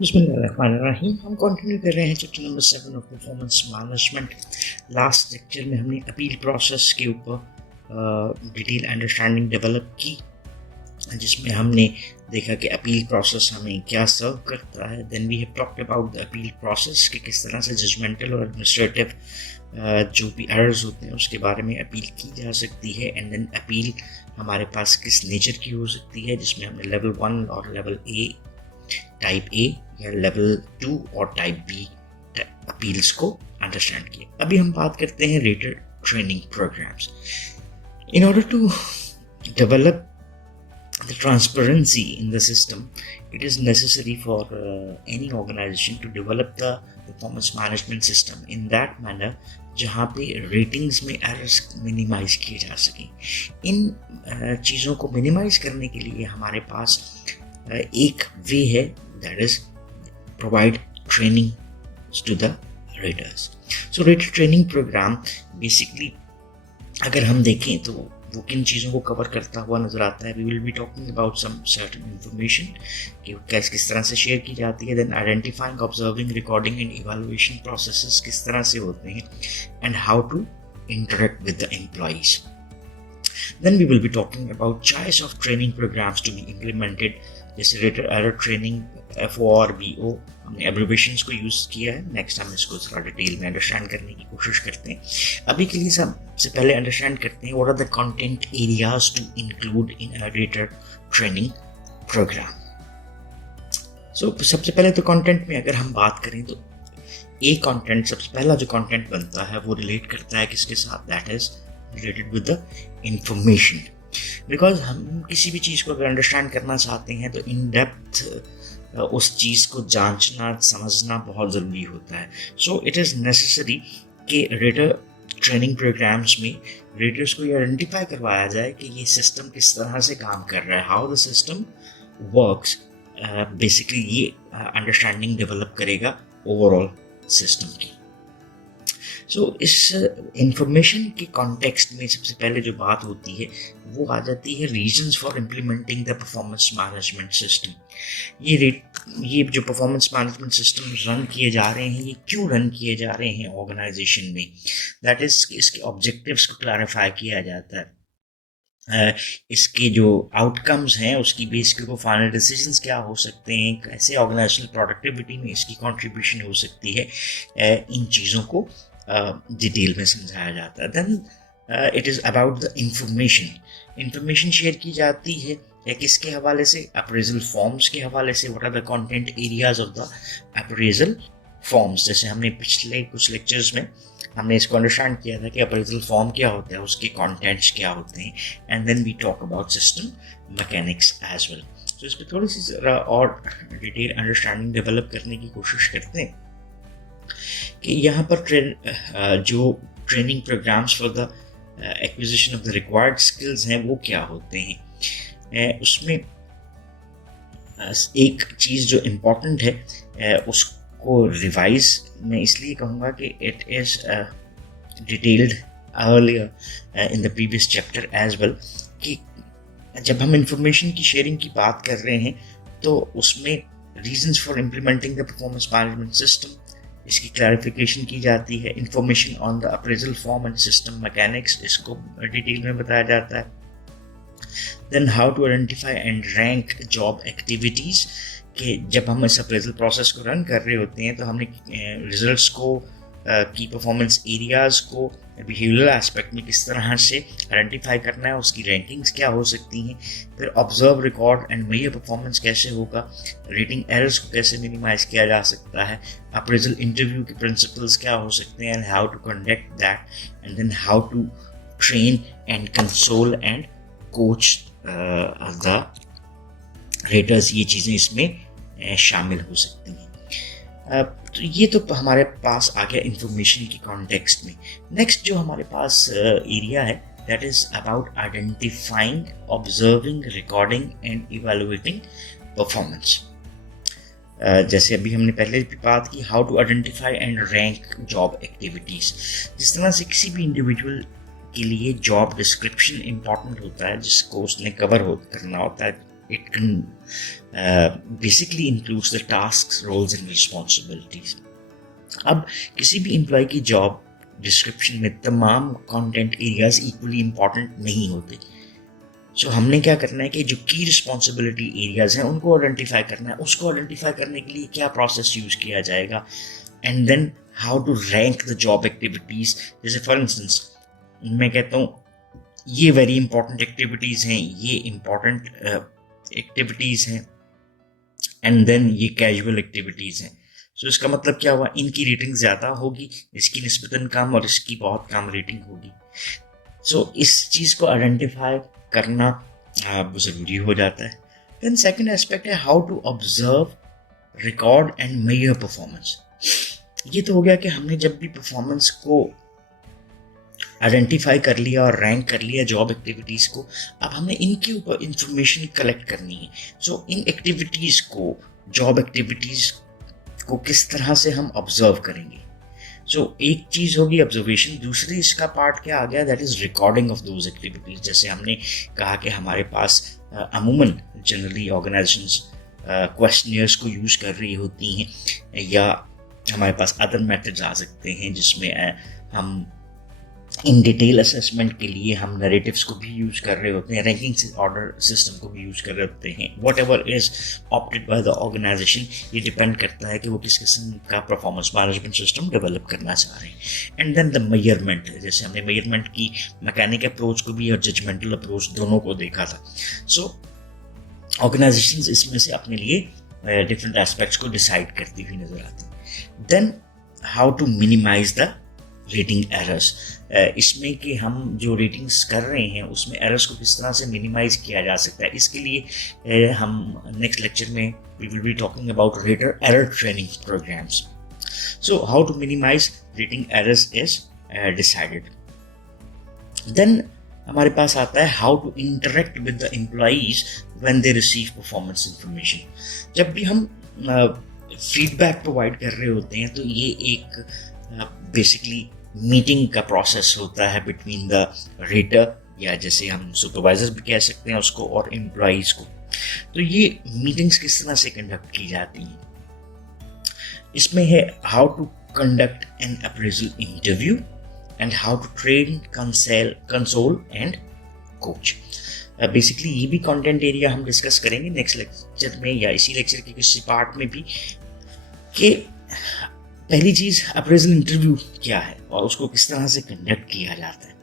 बिस्मिल्लाहिर्रहमानिर्रहीम। हम कंटिन्यू कर रहे हैं chapter number 7 of performance management. Last lecture में हमने अपील प्रोसेस के ऊपर डिटेल अंडरस्टैंडिंग डेवलप की, जिसमें हमने देखा कि अपील प्रोसेस हमें क्या सर्व करता है। Then we have talked about the appeal process कि किस तरह से जजमेंटल और एडमिनिस्ट्रेटिव जो भी एरर्स होते हैं उसके बारे में अपील की जा सकती है। एंड देन अपील हमारे पास किस नेचर की हो सकती है, जिसमें हमने लेवल 1 और लेवल ए, टाइप ए या लेवल 2 और टाइप बी अपील्स को अंडरस्टैंड किया। अभी हम बात करते हैं rater training programmes. In order to develop the transparency in the system, it is necessary for any organization to develop the performance management system in that manner जहाँ पे ratings में एरर्स मिनिमाइज किए जा सकें। इन चीज़ों को मिनिमाइज करने के लिए हमारे पास एक वे है, that is provide training to the raters. So rater training program basically अगर हम देखें तो वो किन चीज़ों को कवर करता हुआ नजर आता है। We will be talking about some certain information कि किस तरह से शेयर की जाती है। Then identifying, observing, recording and evaluation processes किस तरह से होते हैं, and how to interact with the employees. Then we will be talking about choice of training programs to be implemented, जैसे रेटर एरर ट्रेनिंग FORBO हमने abbreviations को use किया है। नेक्स्ट हम इसको थोड़ा डिटेल में अंडरस्टैंड करने की कोशिश करते हैं। अभी के लिए सबसे पहले अंडरस्टैंड करते हैं what are the content areas to include in a rater training program. So सबसे पहले तो कंटेंट में अगर हम बात करें तो एक कंटेंट, सबसे पहला जो कंटेंट बनता है वो रिलेट करता है किसके साथ, that is related with the information. Because हम किसी भी चीज़ को अगर अंडरस्टैंड करना चाहते हैं तो इन डेप्थ उस चीज़ को जांचना समझना बहुत ज़रूरी होता है। सो इट इज़ नेसेसरी कि रेटर ट्रेनिंग प्रोग्राम्स में रेटर्स को ये आइडेंटिफाई करवाया जाए कि ये सिस्टम किस तरह से काम कर रहा है, how the system works. Basically ये अंडरस्टैंडिंग डेवलप करेगा ओवरऑल सिस्टम की। सो इस इंफॉर्मेशन के कॉन्टेक्स्ट में सबसे पहले जो बात होती है वो आ जाती है reasons for implementing the performance management system. ये जो परफॉर्मेंस मैनेजमेंट सिस्टम रन किए जा रहे हैं, ये क्यों रन किए जा रहे हैं ऑर्गेनाइजेशन में, दैट इज इसके ऑब्जेक्टिव्स को क्लैरिफाई किया जाता है। इसके जो आउटकम्स हैं उसकी बेस के ऊपर फाइनल डिसीजंस क्या हो सकते हैं, कैसे ऑर्गेनाइजेशनल प्रोडक्टिविटी में इसकी कंट्रीब्यूशन हो सकती है, इन चीज़ों को डिटेल में समझाया जाता है। Then it is about the information share की जाती है या किसके हवाले से, अप्रेजल फॉर्म्स के हवाले से। What are the content areas of the appraisal forms. जैसे हमने पिछले कुछ लेक्चर्स में हमने इसको अंडरस्टैंड किया था कि अप्रेजल फॉर्म क्या होता है, उसके कंटेंट्स क्या होते हैं, and then we talk about system mechanics as well. तो इस पर थोड़ी सी और डिटेल अंडरस्टैंडिंग डेवलप करने की कोशिश करते हैं कि यहाँ पर जो training programmes for the acquisition of the required skills हैं वो क्या होते हैं। उसमें एक चीज़ जो इम्पोर्टेंट है उसको रिवाइज मैं इसलिए कहूँगा कि it is detailed earlier in the previous chapter as well, कि जब हम इंफॉर्मेशन की शेयरिंग की बात कर रहे हैं तो उसमें reasons for implementing the performance management system, इसकी क्लैरिफिकेशन की जाती है। Information on the appraisal form and system mechanics, इसको डिटेल में बताया जाता है। Then how to identify and rank job activities, कि जब हम इस अप्रेजल प्रोसेस को रन कर रहे होते हैं तो हमने रिजल्ट्स को, की परफॉर्मेंस एरियाज़ को बिहेवियरल एस्पेक्ट में किस तरह से आइडेंटिफाई करना है, उसकी रैंकिंग्स क्या हो सकती हैं। फिर observe, record and measure performance कैसे होगा, रेटिंग एरर्स को कैसे मिनिमाइज किया जा सकता है, अप्रेजल इंटरव्यू के प्रिंसिपल्स क्या हो सकते हैं, and how to conduct that, and then how to train and console and coach the raters. ये चीज़ें इसमें शामिल हो सकती हैं। तो ये तो हमारे पास आ गया इंफॉर्मेशन की कॉन्टेक्स्ट में। नेक्स्ट जो हमारे पास एरिया है that is about identifying, observing, recording and evaluating performance. जैसे अभी हमने पहले भी बात की, how to identify and rank job activities. जिस तरह से किसी भी इंडिविजुअल के लिए जॉब डिस्क्रिप्शन इम्पॉर्टेंट होता है जिसको उसने करना होता है It can basically includes the tasks, roles and responsibilities. अब किसी भी एम्प्लॉय की जॉब डिस्क्रिप्शन में तमाम कंटेंट एरियाज इक्वली इम्पॉर्टेंट नहीं होते. सो हमने क्या करना है कि जो की रिस्पॉन्सिबिलिटी एरियाज हैं उनको आइडेंटिफाई करना है. उसको आइडेंटिफाई करने के लिए क्या प्रोसेस यूज किया जाएगा, and then how to rank the job activities. जैसे फॉर इंस्टेंस मैं कहता हूँ ये वेरी इंपॉर्टेंट एक्टिविटीज़ हैं, ये इंपॉर्टेंट एक्टिविटीज़ हैं, एंड देन ये कैजुअल एक्टिविटीज़ हैं. सो इसका मतलब क्या हुआ, इनकी रेटिंग ज़्यादा होगी, इसकी निस्बतन कम और इसकी बहुत कम रेटिंग होगी. सो इस चीज़ को आइडेंटिफाई करना ज़रूरी हो जाता है. देन सेकेंड एस्पेक्ट है how to observe, record and measure performance. ये तो हो गया कि हमने जब भी परफॉर्मेंस को आइडेंटिफाई कर लिया और रैंक कर लिया जॉब एक्टिविटीज़ को, अब हमने इनके ऊपर इंफॉर्मेशन कलेक्ट करनी है. सो इन एक्टिविटीज़ को, जॉब एक्टिविटीज़ को किस तरह से हम ऑब्जर्व करेंगे. सो एक चीज़ होगी ऑब्जर्वेशन, दूसरी इसका पार्ट क्या आ गया, that is recording of those activities. जैसे हमने कहा कि हमारे पास अमूमन जनरली ऑर्गेनाइजेशंस क्वेश्चनियर्स को यूज़ कर रही होती हैं, या हमारे पास अदर मेथड्स आ सकते हैं जिसमें हम इन डिटेल असेसमेंट के लिए हम नरेटिव्स को भी यूज़ कर रहे होते हैं, रैंकिंग ऑर्डर सिस्टम को भी यूज़ कर रहे होते हैं. Whatever is opted by the organisation, ये डिपेंड करता है कि वो किस किस्म का परफॉर्मेंस मैनेजमेंट सिस्टम डेवलप करना चाह रहे हैं. एंड देन द मेजरमेंट, जैसे हमने मेजरमेंट की मैकेनिक अप्रोच को भी और जजमेंटल अप्रोच दोनों को देखा था. सो ऑर्गेनाइजेशंस इसमें से अपने लिए डिफरेंट एस्पेक्ट्स को डिसाइड करती हुई नजर आती हैं. Then how to minimise the rating errors. इसमें कि हम जो रेटिंग्स कर रहे हैं उसमें एरर्स को किस तरह से मिनिमाइज किया जा सकता है, इसके लिए हम नेक्स्ट लेक्चर में we will be talking about rater error training programmes. So how to minimise rating errors is decided. Then हमारे पास आता है how to interact with the employees when they receive performance information. जब भी हम feedback provide कर रहे होते हैं तो ये एक बेसिकली मीटिंग का प्रोसेस होता है बिटवीन द रेटर, या जैसे हम सुपरवाइजर भी कह सकते हैं उसको, और एम्प्लॉइज को. तो ये मीटिंग्स किस तरह से कंडक्ट की जाती हैं. इसमें है how to conduct an appraisal interview and how to train, console and coach. Basically ये भी कंटेंट एरिया हम डिस्कस करेंगे नेक्स्ट लेक्चर में या इसी लेक्चर के किसी पार्ट में भी, कि पहली चीज अप्रेजल इंटरव्यू क्या है और उसको किस तरह से कंडक्ट किया जाता है.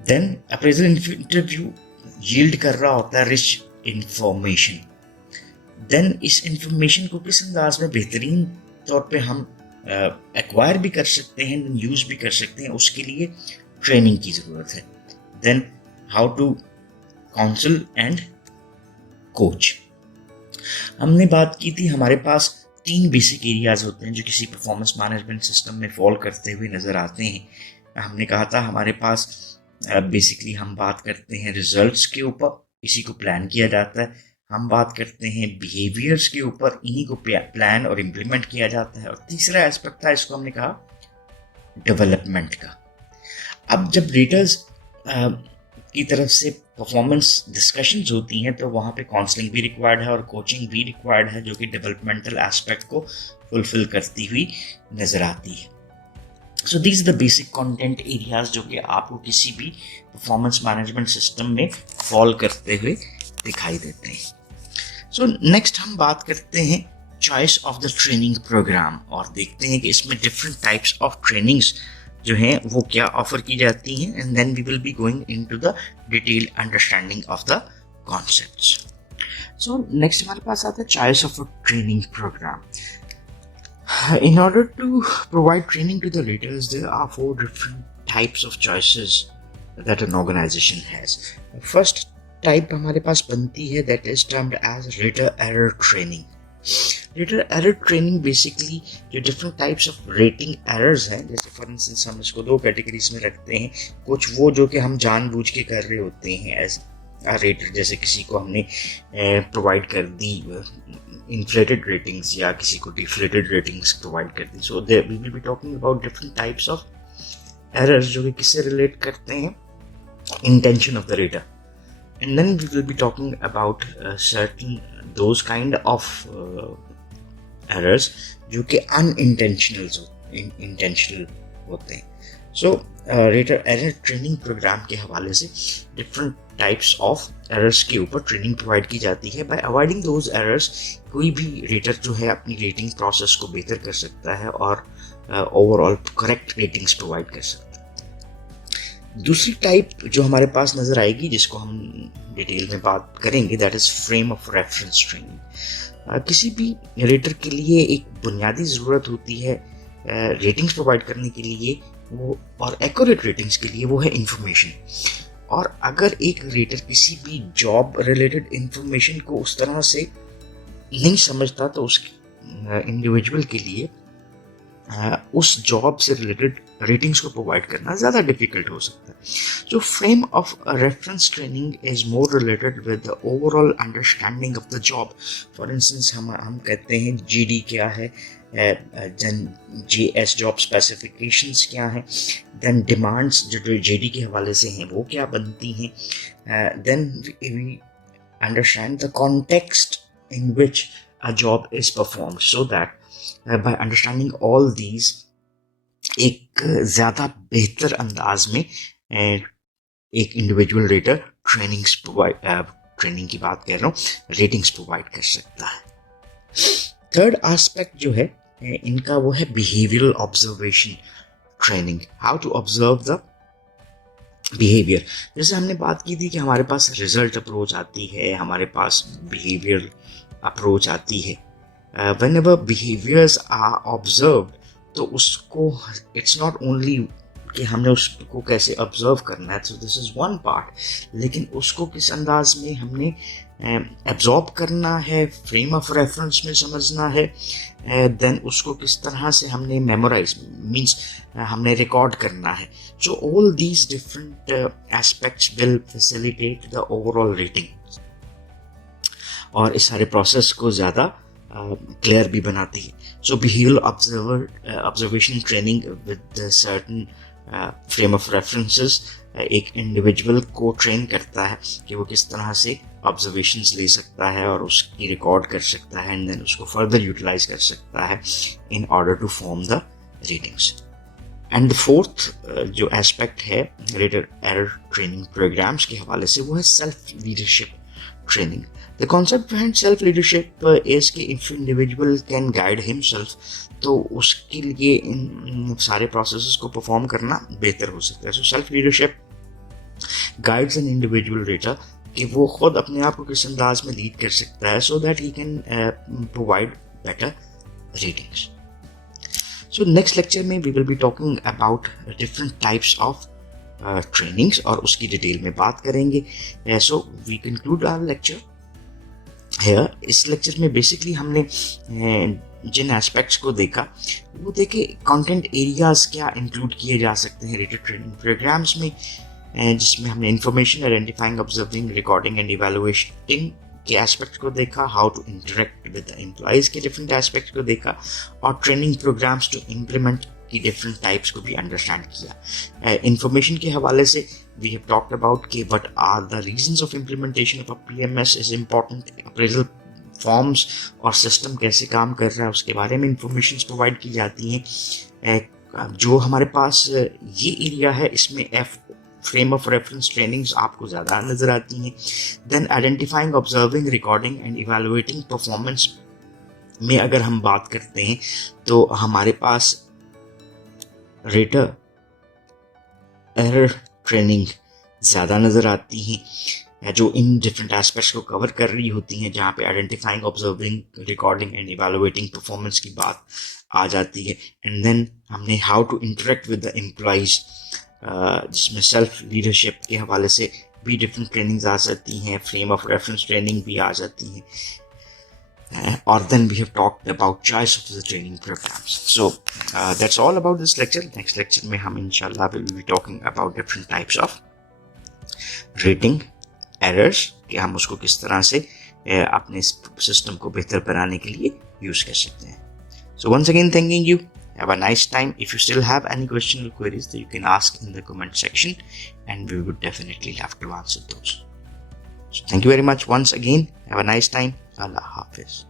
देन अप्रेजल इंटरव्यू यील्ड कर रहा होता है रिच इंफॉर्मेशन. देन इस इंफॉर्मेशन को किस अंदाज में बेहतरीन तौर पे हम एक्वायर भी कर सकते हैं, यूज भी कर सकते हैं, उसके लिए ट्रेनिंग की जरूरत है. Then how to counsel and coach. हमने बात की थी हमारे पास 3 बेसिक एरियाज होते हैं जो किसी परफॉर्मेंस मैनेजमेंट सिस्टम में फॉल करते हुए नज़र आते हैं. हमने कहा था हमारे पास बेसिकली हम बात करते हैं रिजल्ट्स के ऊपर, इसी को प्लान किया जाता है. हम बात करते हैं बिहेवियर्स के ऊपर, इन्हीं को प्लान और इम्प्लीमेंट किया जाता है. और तीसरा एस्पेक्ट था, इसको हमने कहा डेवलपमेंट का. अब जब रेटर्स की तरफ से परफॉर्मेंस डिस्कशंस होती हैं तो वहाँ पे काउंसलिंग भी रिक्वायर्ड है और कोचिंग भी रिक्वायर्ड है, जो कि डेवलपमेंटल एस्पेक्ट को फुलफिल करती हुई नज़र आती है. So these the basic content areas जो कि आपको किसी भी परफॉर्मेंस मैनेजमेंट सिस्टम में फॉल करते हुए दिखाई देते हैं. सो नेक्स्ट हम बात करते हैं choice of the training programme और देखते हैं कि इसमें डिफरेंट टाइप्स ऑफ ट्रेनिंग्स जो हैं वो क्या ऑफर की जाती हैं. And then we will be going into the detail understanding of the concepts. So next हमारे पास आता है choice of a training programme. In order to provide training to the leaders, there are 4 different types of choices that an organization has. First type हमारे पास बनती है that is termed as rater error training. Rater error training basically जो different types of rating errors हैं, जैसे for instance हम इसको 2 categories में रखते हैं. कुछ वो जो कि हम जानबूझ के कर रहे होते हैं as a rater, जैसे किसी को हमने प्रोवाइड कर दी inflated ratings या किसी को deflated ratings प्रोवाइड कर दी. So there we will be talking about different types of errors जो कि किससे रिलेट करते हैं, intention of the rater. and then we will be talking about certain those kind of errors जो कि intentional होते हैं. So rater error training programme के हवाले से डिफरेंट टाइप्स ऑफ एरर्स के ऊपर ट्रेनिंग प्रोवाइड की जाती है. बाय अवॉइडिंग दोज एरर्स कोई भी रेटर जो है अपनी रेटिंग प्रोसेस को बेहतर कर सकता है और ओवरऑल करेक्ट रेटिंग्स प्रोवाइड कर सकता है. दूसरी टाइप जो हमारे पास नजर आएगी जिसको हम डिटेल में बात करेंगे, that is frame of reference training. किसी भी रेटर के लिए एक बुनियादी ज़रूरत होती है रेटिंग्स प्रोवाइड करने के लिए वो, और एक्यूरेट रेटिंग्स के लिए वो है इंफॉर्मेशन. और अगर एक रेटर किसी भी जॉब रिलेटेड इंफॉर्मेशन को उस तरह से नहीं समझता तो उस इंडिविजुअल के लिए उस जॉब से रिलेटेड रेटिंग्स को प्रोवाइड करना ज़्यादा डिफिकल्ट हो सकता है. So frame of reference training is more related with the overall understanding of the job. For instance हम कहते हैं जीडी क्या है, JS जॉब स्पेसिफिकेशंस क्या हैं, देन डिमांड्स जो जेडी के हवाले से हैं वो क्या बनती हैं, then we understand the context in which a job is performed, so that by understanding all these एक ज़्यादा बेहतर अंदाज में एक इंडिविजुअल रेटर ट्रेनिंग की बात कर रहा हूँ, रेटिंग्स प्रोवाइड कर सकता है. थर्ड एस्पेक्ट जो है इनका वो है behavioural observation training, how to observe the behaviour. जैसे हमने बात की थी कि हमारे पास रिजल्ट अप्रोच आती है, हमारे पास बिहेवियर अप्रोच आती है. व्हेनेवर बिहेवियर्स आर ऑब्जर्व्ड तो उसको इट्स नॉट ओनली कि हमने उसको कैसे ऑब्जर्व करना है, so this is one part, लेकिन उसको किस अंदाज में हमने एब्जॉर्ब करना है, फ्रेम ऑफ रेफरेंस में समझना है, देन उसको किस तरह से हमने मेमोराइज मींस हमने रिकॉर्ड करना है. So all these different aspects will facilitate the overall rating और इस सारे प्रोसेस को ज़्यादा क्लियर भी बनाती है. So behavioural observation training with certain frame of references एक इंडिविजुअल को ट्रेन करता है कि वो किस तरह से ऑब्जर्वेशंस ले सकता है और उसकी रिकॉर्ड कर सकता है एंड देन उसको फर्दर यूटिलाइज कर सकता है in order to form the ratings. And the fourth जो एस्पेक्ट है रेटर एरर ट्रेनिंग प्रोग्राम्स के हवाले से वो है self leadership training. The concept behind self-leadership is कि if individual can guide himself तो उसके लिए इन सारे processes को perform करना बेहतर हो सकता है. So self-leadership guides an individual rater कि वो खुद अपने आप को किस अंदाज में लीड कर सकता है so that he can provide better ratings. So next lecture में we will be talking about different types of trainings और उसकी डिटेल में बात करेंगे. So we conclude our lecture है. इस लेक्चर में बेसिकली हमने जिन एस्पेक्ट्स को देखा वो देखे कंटेंट एरियाज क्या इंक्लूड किए जा सकते हैं रेटेड ट्रेनिंग प्रोग्राम्स में, जिसमें हमने information identifying, observing, recording and evaluating के एस्पेक्ट को देखा, how to interact with the employees के डिफरेंट एस्पेक्ट को देखा और ट्रेनिंग प्रोग्राम्स टू इम्प्लीमेंट की डिफरेंट टाइप्स को भी अंडरस्टैंड किया. इंफॉर्मेशन के हवाले से we have talked about कि what are the reasons of implementation of a PMS is important, appraisal forms और सिस्टम कैसे काम कर रहा है उसके बारे में इंफॉर्मेशन प्रोवाइड की जाती हैं. जो हमारे पास ये एरिया है इसमें फ्रेम ऑफ रेफरेंस ट्रेनिंग्स आपको ज़्यादा नज़र आती हैं. Then identifying, observing, recording and evaluating performance में अगर हम बात करते हैं तो हमारे पास रेटर एरर ट्रेनिंग ज़्यादा नज़र आती हैं जो इन डिफरेंट एस्पेक्ट्स को कवर कर रही होती हैं, जहाँ पे identifying, observing, recording and evaluating performance की बात आ जाती है. एंड देन हमने how to interact with the employees जिसमें सेल्फ लीडरशिप के हवाले से भी डिफरेंट ट्रेनिंग्स आ जाती हैं, फ्रेम ऑफ रेफरेंस ट्रेनिंग भी आ जाती हैं. Or then we have talked about choice of the training programs. So that's all about this lecture. Next lecture में हम inshallah will be talking about different types of rating errors कि हम उसको किस तरह से अपने सिस्टम को बेहतर बनाने के लिए यूज कर सकते हैं. So once again thanking you. Have a nice time. If you still have any questions or queries, that you can ask in the comment section and we would definitely love to answer those. So thank you very much once again. Have a nice time. Allah Hafiz.